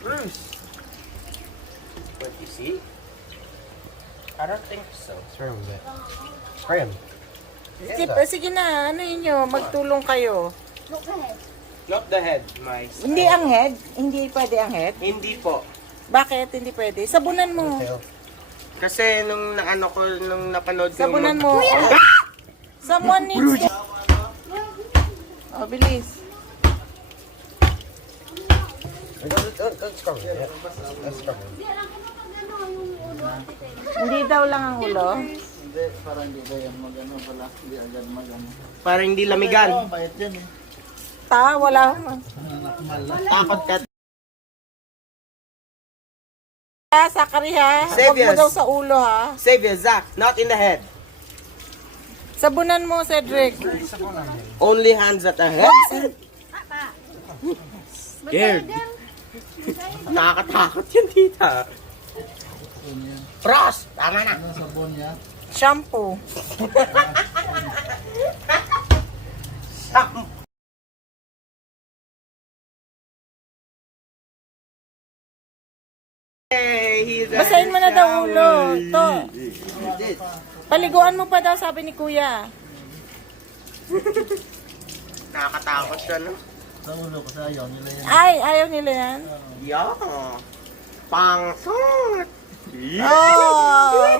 Bruce. What, you see? I don't think so. Spray him a bit. Spray him. Sige na, ano yun nyo, magtulong kayo. Not the head, my Hindi ang head? Hindi pwede ang head? Hindi po. Bakit hindi pwede? Sabunan mo. Kasi nung napanood ko Sabunan mo. Someone needs to... Oh, bilis. Let's cover it. Yeah. Let's cover it. Hindi daw lang ang ulo. Hindi, para hindi ba yan mag-ano pala. Hindi agad mag-ano. Para hindi lamigan. Oo, bayat yan eh. Wala. Takot ka. Sakari ha. Huwag mo Serious. daw sa ulo ha. Save it, Zach. Not in the head. Sabunan mo, Cedric. Only hands at the head. Scared. Nakakatakot yan, tita. Sabon yan. Frost! Tama na. Ano sabon yan? Shampoo. Hey, he's a Basahin mo na daw ulo. To. This. Paliguan mo pa daw, sabi ni Kuya. Nakakatakot siya, no? Sa ulo kasi ayaw nila yan. Ay, ayaw nila yan. Yeah. Pangsot. Oh!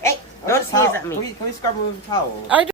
Hey, don't sneeze at me. Can we scrub with a towel? Ay,